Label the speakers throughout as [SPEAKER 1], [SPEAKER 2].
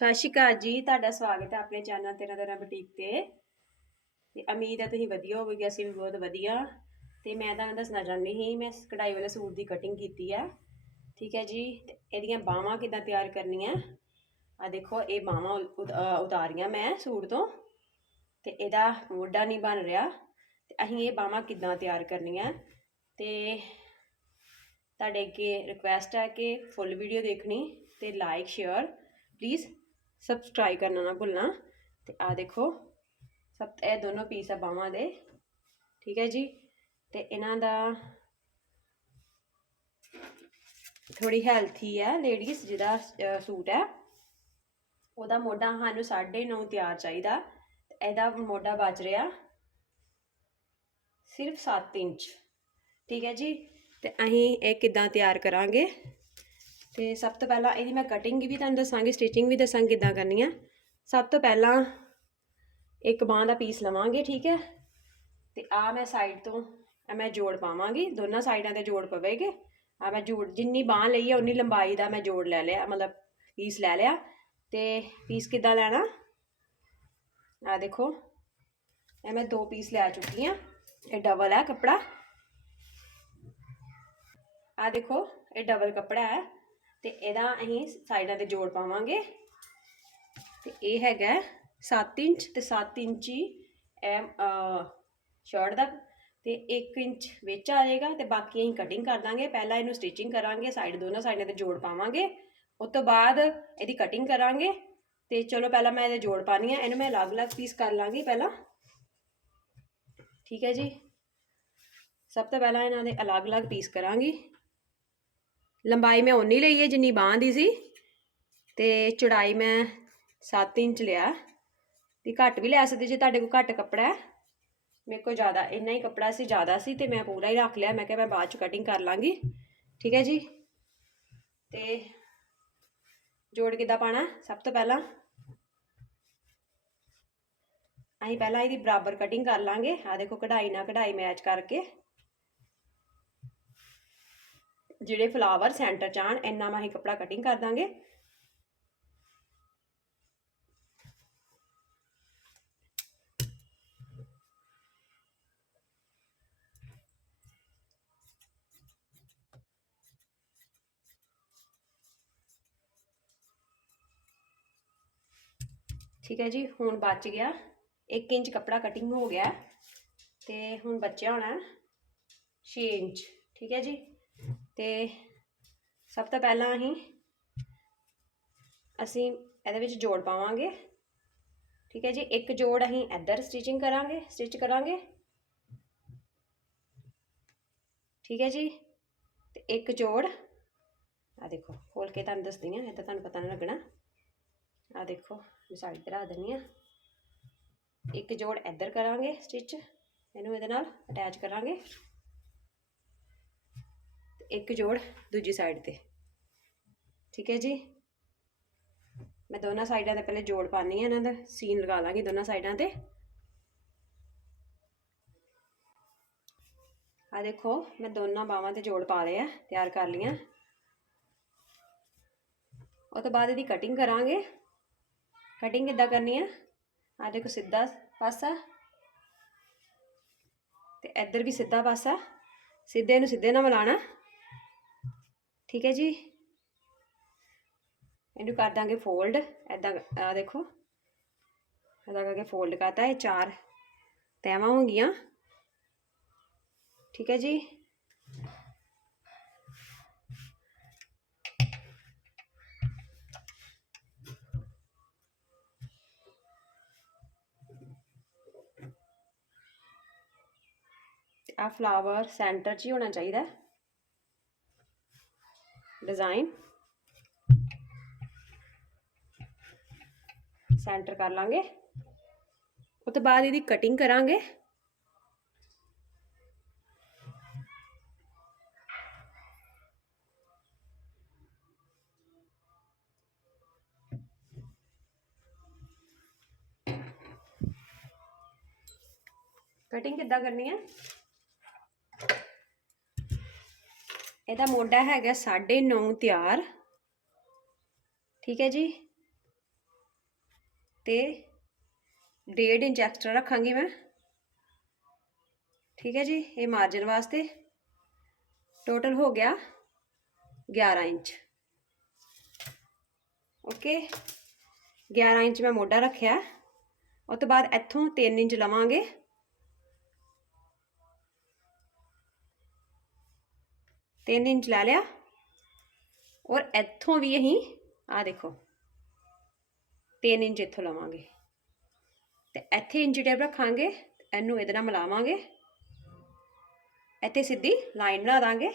[SPEAKER 1] ਸਤਿ ਸ਼੍ਰੀ ਅਕਾਲ ਜੀ, ਤੁਹਾਡਾ ਸਵਾਗਤ ਹੈ ਆਪਣੇ ਚੈਨਲ ਤੇਰਾ ਤੇਰਾ ਬੁਟੀਕ ਤੇ। ਤੇ ਉਮੀਦ ਹੈ ਤੁਸੀਂ ਵਧੀਆ ਹੋਵੋਗੇ, ਅਸੀਂ ਵੀ ਬਹੁਤ ਵਧੀਆ। ਤੇ ਮੈਂ ਤੁਹਾਨੂੰ ਦੱਸਣਾ ਚਾਹੁੰਦੀ ਸੀ, ਮੈਂ ਕਢਾਈ ਵਾਲੇ ਸੂਟ ਦੀ ਕਟਿੰਗ ਕੀਤੀ ਹੈ। ਠੀਕ ਹੈ ਜੀ, ਤੇ ਇਹਦੀਆਂ ਬਾਹਾਂ ਕਿਦਾਂ ਤਿਆਰ ਕਰਨੀਆਂ? ਆ ਦੇਖੋ, ਇਹ ਬਾਹਾਂ ਉਤਾਰੀਆਂ ਮੈਂ ਸੂਟ ਤੋਂ। ਤੇ ਇਹਦਾ ਮੋਢਾ ਨਹੀਂ ਬਣ ਰਿਹਾ। ਤੇ ਅਸੀਂ ਇਹ ਬਾਹਾਂ ਕਿਦਾਂ ਤਿਆਰ ਕਰਨੀਆਂ? ਤੇ ਤੁਹਾਡੇ ਅੱਗੇ ਰਿਕੁਐਸਟ ਹੈ ਕਿ ਫੁੱਲ ਵੀਡੀਓ ਦੇਖਣੀ ਤੇ ਲਾਈਕ ਸ਼ੇਅਰ ਪਲੀਜ਼ ਸਬਸਕ੍ਰਾਈਬ ਕਰਨਾ, ਨਾ ਭੁੱਲਣਾ। ਤੇ ਆ ਦੇਖੋ, ਸਭ ਇਹ ਦੋਨੋਂ ਪੀਸ ਆ ਬਾਹਾਂ ਦੇ। ਠੀਕ ਹੈ ਜੀ? ਤੇ ਇਹਨਾਂ ਦਾ ਥੋੜੀ ਹੈਲਥੀ ਹੈ ਲੇਡੀਜ਼ ਜਿਹਦਾ ਸੂਟ ਹੈ ਉਹਦਾ ਮੋਢਾ ਸਾਨੂੰ 9.5 ਤਿਆਰ ਚਾਹੀਦਾ। ਤੇ ਇਹਦਾ ਮੋਢਾ ਬਚ ਰਿਹਾ ਸਿਰਫ 7 ਇੰਚ। ਠੀਕ ਹੈ ਜੀ? ਤੇ ਅਸੀਂ ਇਹ ਕਿੱਦਾਂ ਤਿਆਰ ਕਰਾਂਗੇ? ਤੇ ਸਭ ਤੋਂ ਪਹਿਲਾਂ ਇਹਦੀ ਮੈਂ ਕਟਿੰਗ ਵੀ ਤੁਹਾਨੂੰ ਦੱਸਾਂਗੀ ਸਟਿਚਿੰਗ ਵੀ ਦੱਸਾਂਗੀ ਕਿੱਦਾਂ ਕਰਨੀ ਹੈ ਸਭ ਤੋਂ ਪਹਿਲਾਂ ਇੱਕ ਬਾਂਹ ਦਾ ਪੀਸ ਲਵਾਂਗੇ, ਠੀਕ ਹੈ? ਤੇ ਆ ਮੈਂ ਸਾਈਡ ਤੋਂ ਮੈਂ ਜੋੜ ਪਾਵਾਂਗੀ, ਦੋਨਾਂ ਸਾਈਡਾਂ ਤੇ ਜੋੜ ਪਵੇਗੇ। ਆ ਮੈਂ ਜੋੜ, ਜਿੰਨੀ ਬਾਂਹ ਲਈ ਹੈ ਉਨੀ ਲੰਬਾਈ ਦਾ ਮੈਂ ਜੋੜ ਲੈ ਲਿਆ, ਮਤਲਬ ਪੀਸ ਲੈ ਲਿਆ। ਤੇ ਪੀਸ ਕਿੱਦਾਂ ਲੈਣਾ? ਆ ਦੇਖੋ, ਇਹ ਮੈਂ ਦੋ ਪੀਸ ਲੈ ਚੁੱਕੀ ਆ, ਇਹ ਡਬਲ ਹੈ ਕੱਪੜਾ। ਆ ਦੇਖੋ, ਇਹ ਡਬਲ ਕੱਪੜਾ ਹੈ। ਤੇ ਇਹਦਾ ਅਸੀਂ ਸਾਈਡਾਂ ਤੇ ਜੋੜ ਪਾਵਾਂਗੇ। ਤੇ ਇਹ ਹੈਗਾ 7 ਇੰਚ ਤੇ 7 ਇੰਚੀ ਹੀ ਐਮ ਸ਼ਰਟ ਦਾ। ਤੇ 1 ਇੰਚ ਵਿੱਚ ਆ ਜਾਏਗਾ ਤੇ ਬਾਕੀ ਅਸੀਂ ਕਟਿੰਗ ਕਰ ਦਾਂਗੇ। ਪਹਿਲਾਂ ਇਹਨੂੰ ਸਟਿਚਿੰਗ ਕਰਾਂਗੇ ਸਾਈਡ ਦੋਨੋਂ ਸਾਈਡਾਂ ਤੇ ਜੋੜ ਪਾਵਾਂਗੇ। ਉਸ ਤੋਂ ਬਾਅਦ ਇਹਦੀ ਕਟਿੰਗ ਕਰਾਂਗੇ। ਤੇ ਚਲੋ ਪਹਿਲਾਂ ਮੈਂ ਇਹਦੇ ਜੋੜ ਪਾਣੀ ਆ ਇਹਨੂੰ ਮੈਂ ਅਲੱਗ-ਅਲੱਗ ਪੀਸ ਕਰ ਲਾਂਗੀ ਪਹਿਲਾਂ। ਠੀਕ ਹੈ ਜੀ? ਸਭ ਤੋਂ ਪਹਿਲਾਂ ਇਹਨਾਂ ਦੇ ਅਲੱਗ-ਅਲੱਗ ਪੀਸ ਕਰਾਂਗੀ। ਲੰਬਾਈ ਮੈਂ ਉਨੀ ਲਈ ਹੈ ਜਿੰਨੀ ਬਾਂਹ ਦੀ ਸੀ ਤੇ ਚੌੜਾਈ ਮੈਂ 7 ਇੰਚ ਲਿਆ। ਤੇ ਘੱਟ ਵੀ ਲੈ ਸਕਦੇ ਜੇ ਤੁਹਾਡੇ ਕੋਲ ਘੱਟ ਕੱਪੜਾ ਹੈ। ਮੇਰੇ ਕੋਲ ਜ਼ਿਆਦਾ ਇੰਨਾ ਹੀ ਕੱਪੜਾ ਸੀ, ਜ਼ਿਆਦਾ ਸੀ ਤੇ ਮੈਂ ਪੂਰਾ ਹੀ ਰੱਖ ਲਿਆ। ਮੈਂ ਕਿਹਾ ਮੈਂ ਬਾਅਦ ਚ ਕਟਿੰਗ ਕਰ ਲਾਂਗੀ। ਠੀਕ ਹੈ ਜੀ? ਤੇ ਜੋੜ ਕਿੱਦਾਂ ਪਾਣਾ ਸਭ ਤੋਂ ਪਹਿਲਾਂ ਅਸੀਂ ਪਹਿਲਾਂ ਇਹਦੀ ਬਰਾਬਰ ਕਟਿੰਗ ਕਰ ਲਾਂਗੇ। ਆ ਦੇਖੋ ਕਢਾਈ ਨਾਲ ਕਢਾਈ ਮੈਚ ਕਰਕੇ। ਜਿਹੜੇ ਫਲਾਵਰ ਸੈਂਟਰ ਚ ਆਣ ਇੰਨਾ ਮੈਂ ਅਸੀਂ ਕਪੜਾ ਕਟਿੰਗ ਕਰ ਦਾਂਗੇ। ਠੀਕ ਹੈ ਜੀ, ਹੁਣ ਬਚ ਗਿਆ। 1 ਇੰਚ ਕਪੜਾ ਕਟਿੰਗ ਹੋ ਗਿਆ ਤੇ ਹੁਣ ਬਚਿਆ ਹੋਣਾ 6 ਇੰਚ। ਠੀਕ ਹੈ ਜੀ। ਤੇ ਸਭ ਤੋਂ ਪਹਿਲਾਂ ਅਸੀਂ ਅਸੀਂ ਇਹਦੇ ਵਿੱਚ ਜੋੜ ਪਾਵਾਂਗੇ। ਠੀਕ ਹੈ ਜੀ, ਇੱਕ ਜੋੜ ਅਸੀਂ ਇੱਧਰ ਸਟਿਚਿੰਗ ਕਰਾਂਗੇ ਸਟਿਚ ਕਰਾਂਗੇ। ਠੀਕ ਹੈ ਜੀ, ਤੇ ਇੱਕ ਜੋੜ ਆ ਦੇਖੋ, ਖੋਲ ਕੇ ਤੁਹਾਨੂੰ ਦੱਸਦੀ ਹਾਂ, ਇਹ ਤਾਂ ਤੁਹਾਨੂੰ ਪਤਾ ਨਹੀਂ ਲੱਗਣਾ। ਆ ਦੇਖੋ, ਮੈਂ ਸਾਈਡ ਤੇ ਦਿੰਦੀ ਆ ਇੱਕ ਜੋੜ ਇੱਧਰ ਕਰਾਂਗੇ ਸਟਿਚ ਇਹਨੂੰ ਇਹਦੇ ਨਾਲ ਅਟੈਚ ਕਰਾਂਗੇ। ਇੱਕ ਜੋੜ ਦੂਜੀ ਸਾਈਡ ਤੇ। ਠੀਕ ਹੈ ਜੀ? ਮੈਂ ਦੋਨਾਂ ਸਾਈਡਾਂ ਤੇ ਪਹਿਲੇ ਜੋੜ ਪਾਣੀ ਆ ਇਹਨਾਂ ਦਾ ਸੀਨ ਲਗਾ ਲਾਂਗੀ ਦੋਨਾਂ ਸਾਈਡਾਂ ਤੇ। ਆ ਦੇਖੋ, ਮੈਂ ਦੋਨਾਂ ਬਾਹਾਂ ਤੇ ਜੋੜ ਪਾ ਲਿਆ ਤਿਆਰ ਕਰ ਲੀਆਂ ਉਹ ਤੋਂ ਬਾਅਦ ਇਹਦੀ ਕਟਿੰਗ ਕਰਾਂਗੇ। ਕਟਿੰਗ ਕਿੱਦਾਂ ਕਰਨੀ ਆ? ਆ ਦੇਖੋ, ਸਿੱਧਾ ਪਾਸਾ। ਤੇ ਇੱਧਰ ਵੀ ਸਿੱਧਾ ਪਾਸਾ। ਸਿੱਧੇ ਨੂੰ ਸਿੱਧੇ ਨਾਲ ਮਿਲਾਣਾ ਠੀਕ ਹੈ ਜੀ। ਇਹਨੂੰ ਕਰ ਦਾਂਗੇ ਫੋਲਡ ਐਦਾਂ ਆ ਦੇਖੋ। ਐਦਾਂ ਕਰਕੇ ਫੋਲਡ ਕਰਤਾ ਇਹ ਚਾਰ। ਤੈਵਾਂ ਹੋ ਗਈਆਂ। ਠੀਕ ਹੈ ਜੀ। ਆ ਫਲਾਵਰ ਸੈਂਟਰ 'ਚ ਹੀ ਹੋਣਾ ਚਾਹੀਦਾ। ਡਿਜ਼ਾਈਨ। ਸੈਂਟਰ ਕਰ ਲਾਂਗੇ। ਉਸ ਤੋਂ ਬਾਅਦ ਇਹਦੀ ਕਟਿੰਗ ਕਰਾਂਗੇ। ਕਟਿੰਗ ਕਿੱਦਾਂ ਕਰਨੀ ਹੈ? ਇਹਦਾ ਮੋਢਾ ਹੈਗਾ 9.5 ਤਿਆਰ। ਠੀਕ ਹੈ ਜੀ? ਤੇ 1.5 ਇੰਚ ਐਕਸਟਰਾ ਰੱਖਾਂਗੀ ਮੈਂ। ਠੀਕ ਹੈ ਜੀ? ਇਹ ਮਾਰਜਨ ਵਾਸਤੇ। ਟੋਟਲ ਹੋ ਗਿਆ 11 ਇੰਚ। ਓਕੇ 11 ਇੰਚ ਮੈਂ ਮੋਢਾ ਰੱਖਿਆ। ਉਸ ਤੋਂ ਬਾਅਦ ਇੱਥੋਂ 3 ਇੰਚ ਲਵਾਂਗੇ। ਤਿੰਨ ਇੰਚ ਲੈ ਲਿਆ। ਔਰ ਇੱਥੋਂ ਵੀ ਅਸੀਂ ਆ ਦੇਖੋ 3 ਇੰਚ ਇੱਥੋਂ ਲਵਾਂਗੇ। ਤੇ ਇੱਥੇ ਇੰਚ ਟੇਪ ਰੱਖਾਂਗੇ, ਇਹਨੂੰ ਇਹਦੇ ਨਾਲ ਮਿਲਾਵਾਂਗੇ। ਇੱਥੇ ਸਿੱਧੀ ਲਾਈਨ ਬਣਾ ਦਾਂਗੇ।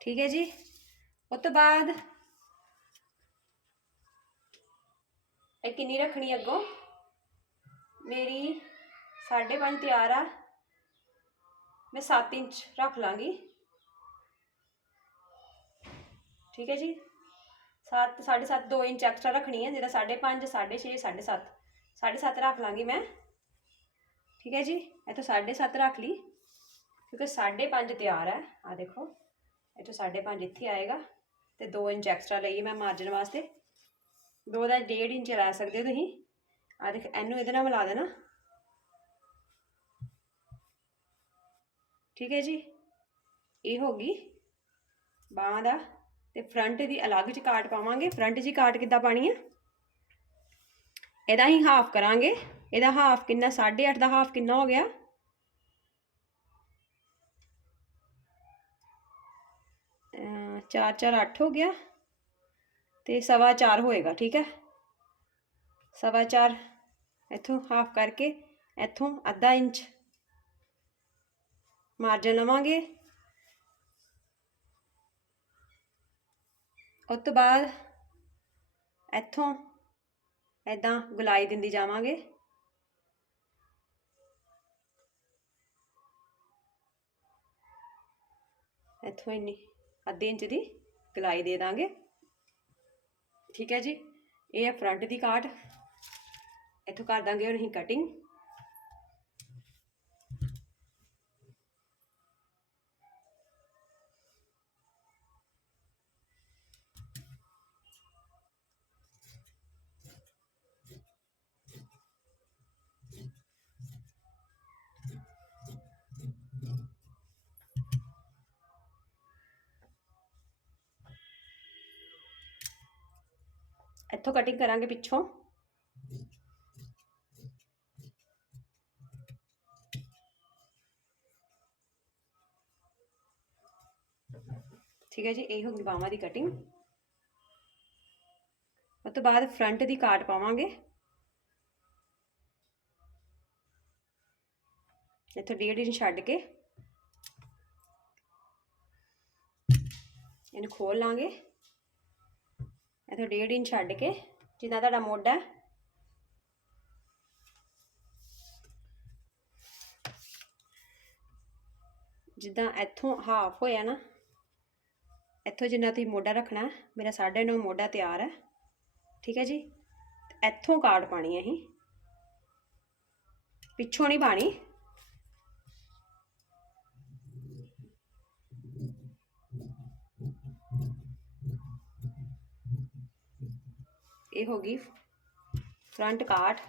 [SPEAKER 1] ਠੀਕ ਹੈ ਜੀ? ਉਸ ਤੋਂ ਬਾਅਦ ਇਹ ਕਿੰਨੀ ਰੱਖਣੀ ਅੱਗੋਂ? ਮੇਰੀ 5.5 ਤਿਆਰ ਆ। ਮੈਂ 7 ਇੰਚ ਰੱਖ ਲਾਂਗੀ। ਠੀਕ ਹੈ ਜੀ? 7 7.5 2 ਇੰਚ ਐਕਸਟਰਾ ਰੱਖਣੀ ਹੈ। ਜਿਹਦਾ 5.5 6.5 7.5 7.5 ਰੱਖ ਲਾਂਗੀ ਮੈਂ। ਠੀਕ ਹੈ ਜੀ? ਇਹ ਤਾਂ 7.5 ਰੱਖ ਲਈ। ਕਿਉਂਕਿ 5.5 ਤਿਆਰ ਹੈ। ਆ ਦੇਖੋ। ਇਹ ਤੋਂ 5.5 ਇੱਥੇ ਆਏਗਾ। ਤੇ 2 ਇੰਚ ਐਕਸਟਰਾ ਲਈ ਮੈਂ ਮਾਰਜਨ ਵਾਸਤੇ। 2 ਦਾ 1.5 ਇੰਚ ਲੈ ਸਕਦੇ ਹੋ ਤੁਸੀਂ। ਆ ਦੇਖ, ਇਹਨੂੰ ਇਹਦੇ ਨਾਲ ਮਿਲਾ ਦੇਣਾ। ਠੀਕ ਹੈ ਜੀ? ਇਹ ਹੋ ਗਈ ਬਾਹਾਂ ਦਾ। ਤੇ ਫਰੰਟ ਦੀ ਅਲੱਗ ਚ ਕਾਟ ਪਾਵਾਂਗੇ। ਫਰੰਟ ਜੀ ਕਾਟ ਕਿੱਦਾਂ ਪਾਣੀ ਹੈ ਇਹਦਾ ਹੀ ਹਾਫ ਕਰਾਂਗੇ। ਇਹਦਾ ਹਾਫ ਕਿੰਨਾ? 8.5 ਦਾ ਹਾਫ ਕਿੰਨਾ ਹੋ ਗਿਆ? ਚਾਰ ਚਾਰ 8 ਹੋ ਗਿਆ। ਤੇ ਸਵਾ 4 ਹੋਏਗਾ, ਠੀਕ ਹੈ? ਸਵਾ 4 ਇੱਥੋਂ ਹਾਫ ਕਰਕੇ ਇੱਥੋਂ ਅੱਧਾ ਇੰਚ ਮਾਰਜਨ ਲਵਾਂਗੇ। ਉਸ ਤੋਂ ਬਾਅਦ ਇੱਥੋਂ ਐਦਾਂ ਗੁਲਾਈ ਦਿੰਦੀ ਜਾਵਾਂਗੇ। ਇੱਥੋਂ ਇੰਨੀ ਅੱਧੇ ਇੰਚ ਦੀ ਗੁਲਾਈ ਦੇ ਦਾਂਗੇ। ਠੀਕ ਹੈ ਜੀ, ਇਹ ਹੈ ਫਰੰਟ ਦੀ ਕਾਟ ਇੱਥੋਂ ਕਰ ਦਾਂਗੇ ਹੁਣ ਅਸੀਂ ਕਟਿੰਗ ਇੱਥੋਂ ਕਟਿੰਗ ਕਰਾਂਗੇ ਪਿੱਛੋਂ ਠੀਕ ਹੈ ਜੀ, ਇਹ ਹੋ ਗਈ ਬਾਹਾਂ ਦੀ ਕਟਿੰਗ ਉਸ ਤੋਂ ਬਾਅਦ ਫਰੰਟ ਦੀ ਕਾਟ ਪਾਵਾਂਗੇ। ਇੱਥੋਂ ਡੇਢ ਇੰਚ ਛੱਡ ਕੇ ਇਹਨੂੰ ਖੋਲ ਲਾਂਗੇ। ਇੱਥੋਂ ਡੇਢ ਇੰਚ ਛੱਡ ਕੇ ਜਿੰਨਾ ਤੁਹਾਡਾ ਮੋਢਾ ਹੈ। ਜਿੱਦਾਂ ਇੱਥੋਂ ਹਾਫ ਹੋਇਆ ਨਾ ਇੱਥੋਂ ਜਿੰਨਾ ਤੁਸੀਂ ਮੋਢਾ ਰੱਖਣਾ ਹੈ, ਮੇਰਾ 9.5 ਮੋਢਾ ਤਿਆਰ ਹੈ। ਠੀਕ ਹੈ ਜੀ? ਇੱਥੋਂ ਕਾਟ ਪਾਣੀ ਹੈ ਅਸੀਂ। ਪਿੱਛੋਂ ਨਹੀਂ ਪਾਣੀ। ਇਹ ਹੋ ਗਈ ਫਰੰਟ ਕਾਟ।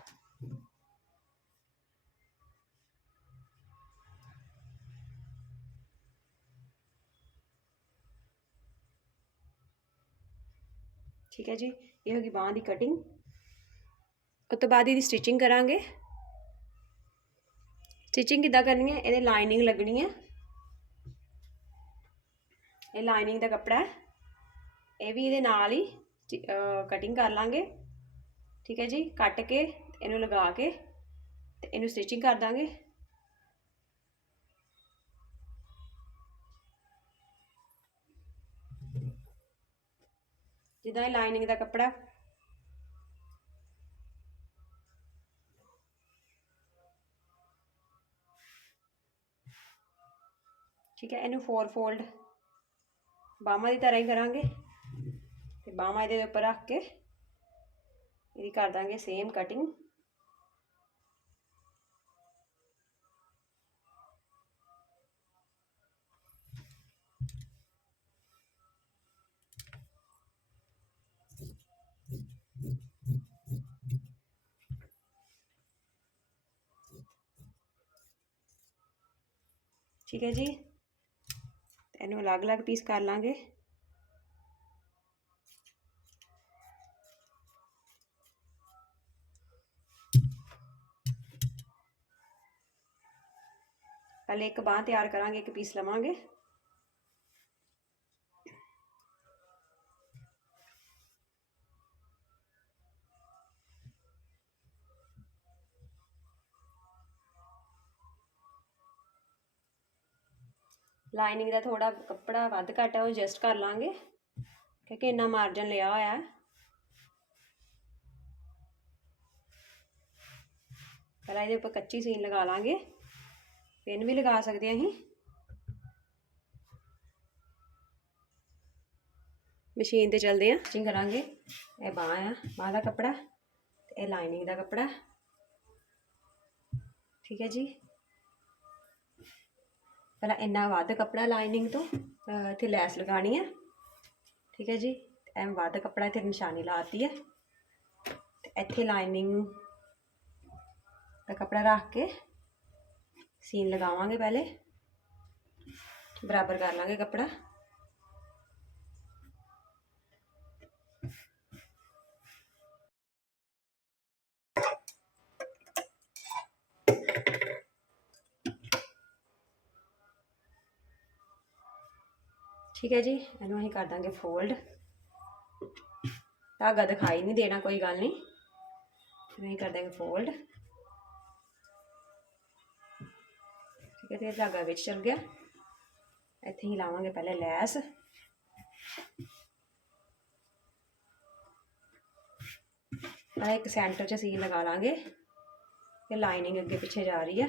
[SPEAKER 1] ਠੀਕ ਹੈ ਜੀ, ਇਹ ਹੋ ਗਈ ਬਾਹਾਂ ਦੀ ਕਟਿੰਗ ਉਸ ਤੋਂ ਬਾਅਦ ਇਹਦੀ ਸਟਿਚਿੰਗ ਕਰਾਂਗੇ। ਸਟਿਚਿੰਗ ਕਿੱਦਾਂ ਕਰਨੀ ਹੈ? ਇਹਦੇ ਲਾਈਨਿੰਗ ਲੱਗਣੀ ਹੈ। ਇਹ ਲਾਈਨਿੰਗ ਦਾ ਕੱਪੜਾ ਹੈ। ਇਹ ਵੀ ਇਹਦੇ ਨਾਲ ਹੀ ਕਟਿੰਗ ਕਰ ਲਾਂਗੇ। ਠੀਕ ਹੈ ਜੀ, ਕੱਟ ਕੇ ਇਹਨੂੰ ਲਗਾ ਕੇ ਤੇ ਇਹਨੂੰ ਸਟਿਚਿੰਗ ਕਰ ਦਾਂਗੇ। ਜਿੱਦਾਂ ਇਹ ਲਾਈਨਿੰਗ ਦਾ ਕੱਪੜਾ। ਠੀਕ ਹੈ, ਇਹਨੂੰ ਫੋਰ ਫੋਲਡ ਬਾਹਾਂ ਦੀ ਤਰ੍ਹਾਂ ਹੀ ਕਰਾਂਗੇ ਤੇ ਬਾਹਾਂ ਇਹਦੇ ਉੱਪਰ ਰੱਖ ਕੇ ਇਹਦੀ ਕਰ ਦਾਂਗੇ ਸੇਮ ਕਟਿੰਗ ਠੀਕ ਹੈ ਜੀ। ਇਹਨੂੰ ਅਲੱਗ-ਅਲੱਗ ਪੀਸ ਕਰ ਲਾਂਗੇ। ਪਹਿਲੇ ਇੱਕ ਬਾਹ ਤਿਆਰ ਕਰਾਂਗੇ, ਇੱਕ ਪੀਸ ਲਵਾਂਗੇ। ਲਾਈਨਿੰਗ ਦਾ ਥੋੜਾ ਕੱਪੜਾ ਵੱਧ ਘੱਟ ਹੈ, ਉਹ ਐਡਜਸਟ ਕਰ ਲਾਂਗੇ। ਕਿਉਂਕਿ ਇੰਨਾ ਮਾਰਜਨ ਲਿਆ ਹੋਇਆ ਹੈ। ਪਹਿਲਾਂ ਇਹਦੇ ਉੱਪਰ ਕੱਚੀ ਸੀਨ ਲਗਾ ਲਾਂਗੇ। ਪਿੰਨ ਵੀ ਲਗਾ ਸਕਦੇ ਹਾਂ ਅਸੀਂ। ਮਸ਼ੀਨ ਤੇ ਚੱਲਦੇ ਹਾਂ ਸਟਿਚਿੰਗ ਕਰਾਂਗੇ। ਇਹ ਬਾਹ ਆ, ਬਾਹ ਦਾ ਕੱਪੜਾ ਤੇ ਇਹ ਲਾਈਨਿੰਗ ਦਾ ਕੱਪੜਾ। ਠੀਕ ਹੈ ਜੀ। ਪਹਿਲਾਂ ਇੰਨਾ ਵੱਧ ਕੱਪੜਾ ਲਾਈਨਿੰਗ ਤੋਂ ਇੱਥੇ ਲੈਸ ਲਗਾਣੀ ਹੈ ਠੀਕ ਹੈ ਜੀ? ਐਮ ਵੱਧ ਕੱਪੜਾ ਇੱਥੇ ਨਿਸ਼ਾਨੀ ਲਾਤੀ ਹੈ ਤੇ ਇੱਥੇ ਲਾਈਨਿੰਗ ਦਾ ਕੱਪੜਾ ਰੱਖ ਕੇ ਸੀਨ ਲਗਾਵਾਂਗੇ ਪਹਿਲੇ। ਬਰਾਬਰ ਕਰ ਲਾਂਗੇ ਕੱਪੜਾ। ਠੀਕ ਹੈ ਜੀ, ਇਹਨੂੰ ਅਸੀਂ ਕਰ ਦਾਂਗੇ ਫੋਲਡ ਧਾਗਾ ਦਿਖਾਈ ਨਹੀਂ ਦੇਣਾ, ਕੋਈ ਗੱਲ ਨਹੀਂ। ਫਿਰ ਅਸੀਂ ਕਰ ਦਾਂਗੇ ਫੋਲਡ ਠੀਕ ਹੈ ਤੇ ਧਾਗਾ ਵਿੱਚ ਚਲ ਗਿਆ। ਇੱਥੇ ਹੀ ਲਾਵਾਂਗੇ ਪਹਿਲੇ ਲੈਸ। ਪਹਿਲਾਂ ਇੱਕ ਸੈਂਟਰ 'ਚ ਅਸੀਂ ਲਗਾ ਲਾਂਗੇ। ਤੇ ਲਾਈਨਿੰਗ ਅੱਗੇ ਪਿੱਛੇ ਜਾ ਰਹੀ ਹੈ।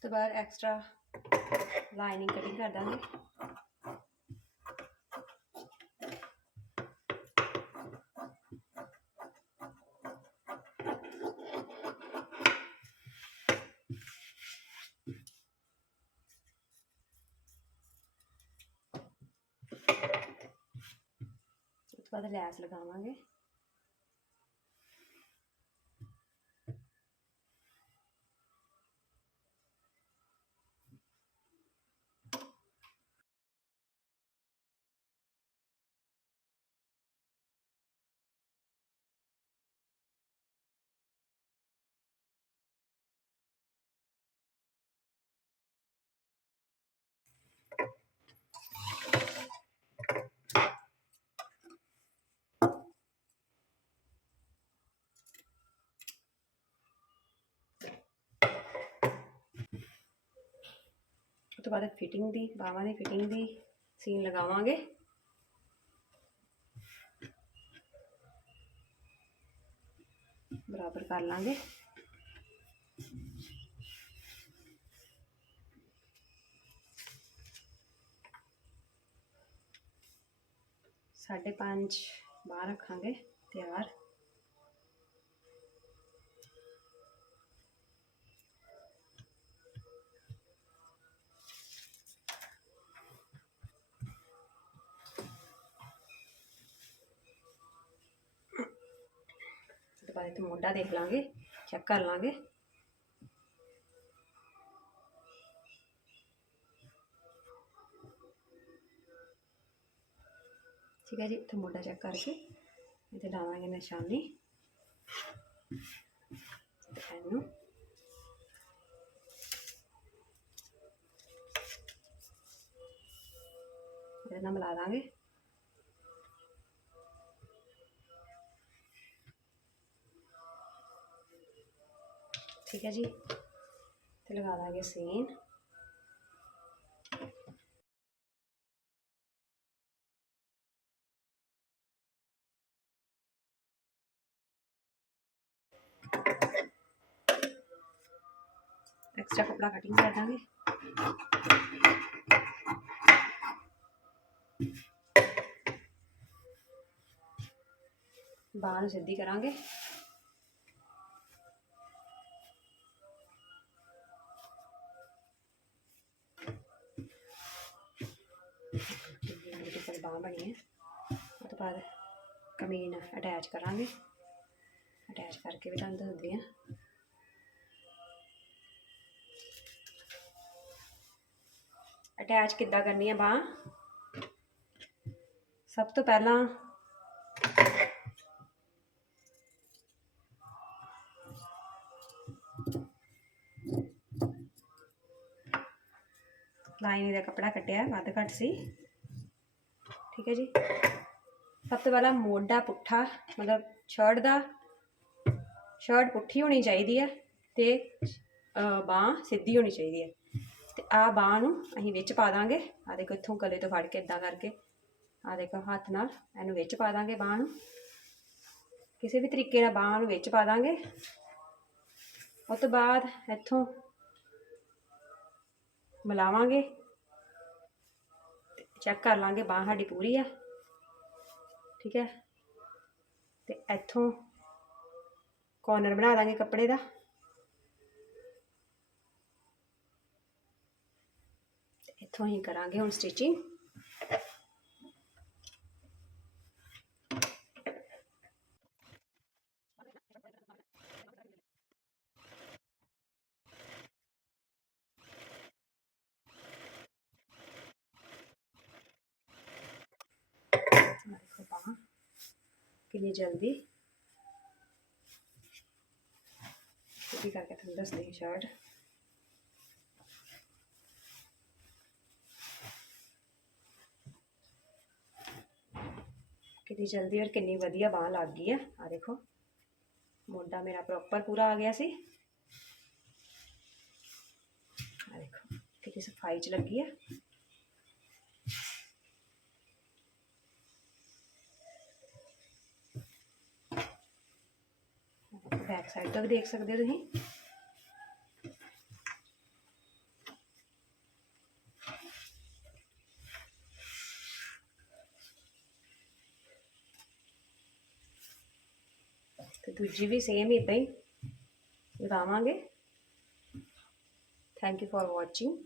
[SPEAKER 1] ਉਸ ਤੋਂ ਬਾਅਦ ਐਕਸਟਰਾ ਲਾਈਨਿੰਗ ਕਟਿੰਗ ਕਰ ਦਾਂਗੇ ਉਸ ਤੋਂ ਉਸ ਤੋਂ ਬਾਅਦ ਫਿਟਿੰਗ ਦੀ ਬਾਹਾਂ ਦੀ ਫਿਟਿੰਗ ਦੀ ਸੀਨ ਲਗਾਵਾਂਗੇ ਬਰਾਬਰ ਕਰ ਲਾਂਗੇ ਸਾਢੇ ਪੰਜ ਬਾਹਰ ਰੱਖਾਂਗੇ ਤਿਆਰ ਬਾਅਦ ਇੱਥੇ ਮੋਢਾ ਦੇਖ ਲਾਂਗੇ ਚੈੱਕ ਕਰ ਲਾਂਗੇ। ਠੀਕ ਹੈ ਜੀ, ਇੱਥੇ ਮੋਢਾ ਚੈੱਕ ਕਰਕੇ ਇੱਥੇ ਲਾਵਾਂਗੇ ਨਿਸ਼ਾਨੀ। ਤੇ ਇਹਨੂੰ। ਇਹਦੇ ਨਾਲ ਮਿਲਾ ਦਾਂਗੇ। ਠੀਕ ਹੈ ਜੀ ਤੇ ਲਗਾ ਦਾਂਗੇ ਸੀਨ ਐਕਸਟਰਾ ਕਪੜਾ ਕਟਿੰਗ ਕਰ ਦਾਂਗੇ ਬਾਹਾਂ ਨੂੰ ਸਿੱਧੀ ਅਟੈਚ ਕਰਾਂਗੇ ਅਟੈਚ ਕਰਕੇ ਵੀ ਤੁਹਾਨੂੰ ਦੱਸਦੀ ਹਾਂ ਅਟੈਚ ਕਿੱਦਾਂ ਕਰਨੀ ਹੈ ਬਾਂਹ ਸਭ ਤੋਂ ਪਹਿਲਾਂ ਲਾਈਨਿੰਗ ਦਾ ਕੱਪੜਾ ਕੱਟਿਆ ਵੱਧ ਘੱਟ ਸੀ ਠੀਕ ਹੈ ਜੀ ਸਭ ਤੋਂ ਪਹਿਲਾਂ ਮੋਢਾ ਪੁੱਠਾ, ਮਤਲਬ ਸ਼ਰਟ ਦਾ, ਸ਼ਰਟ ਪੁੱਠੀ ਹੋਣੀ ਚਾਹੀਦੀ ਹੈ ਤੇ ਬਾਹ ਸਿੱਧੀ ਹੋਣੀ ਚਾਹੀਦੀ ਹੈ। ਤੇ ਆ ਬਾਹ ਨੂੰ ਅਸੀਂ ਵਿੱਚ ਪਾ ਦਾਂਗੇ। ਆ ਦੇਖੋ ਇੱਥੋਂ ਗਲੇ ਤੋਂ ਫੜ ਕੇ ਇਦਾਂ ਕਰਕੇ। ਆ ਦੇਖੋ ਹੱਥ ਨਾਲ ਇਹਨੂੰ ਵਿੱਚ ਪਾ ਦਾਂਗੇ ਬਾਹ ਨੂੰ। ਕਿਸੇ ਵੀ ਤਰੀਕੇ ਨਾਲ ਬਾਹ ਨੂੰ ਵਿੱਚ ਪਾ ਦਾਂਗੇ। ਉਸ ਤੋਂ ਬਾਅਦ ਇੱਥੋਂ ਮਿਲਾਵਾਂਗੇ। ਚੈੱਕ ਕਰ ਲਾਂਗੇ ਬਾਹ ਸਾਡੀ ਪੂਰੀ ਆ। ਠੀਕ ਹੈ? ਤੇ ਇੱਥੋਂ ਕਾਰਨਰ ਬਣਾ ਦਾਂਗੇ ਕੱਪੜੇ ਦਾ। ਇੱਥੋਂ ਹੀ ਕਰਾਂਗੇ ਹੁਣ ਸਟਿਚਿੰਗ ਦੇਖੋ ਬਾਹਾਂ ਕਿੰਨੀ ਜਲਦੀ ਸਿੱਧੀ ਕਰਕੇ ਤੁਹਾਨੂੰ ਦੱਸਦੀ ਹਾਂ ਸ਼ਰਟ ਕਿੰਨੀ ਜਲਦੀ ਔਰ ਕਿੰਨੀ ਵਧੀਆ ਬਾਹ ਲੱਗ ਗਈ ਆ ਆ ਦੇਖੋ ਮੋਢਾ ਮੇਰਾ ਪ੍ਰੋਪਰ ਪੂਰਾ ਆ ਗਿਆ ਸੀ ਆ ਦੇਖੋ ਕਿੰਨੀ ਸਫ਼ਾਈ ਚ ਲੱਗੀ ਆ ਬੈਕ ਸਾਈਡ ਤੋਂ ਵੀ ਦੇਖ ਸਕਦੇ ਹੋ ਤੁਸੀਂ। ਤੇ ਦੂਜੀ ਵੀ ਸੇਮ ਇਦਾਂ ਹੀ। ਲਗਾਵਾਂਗੇ। Thank you for watching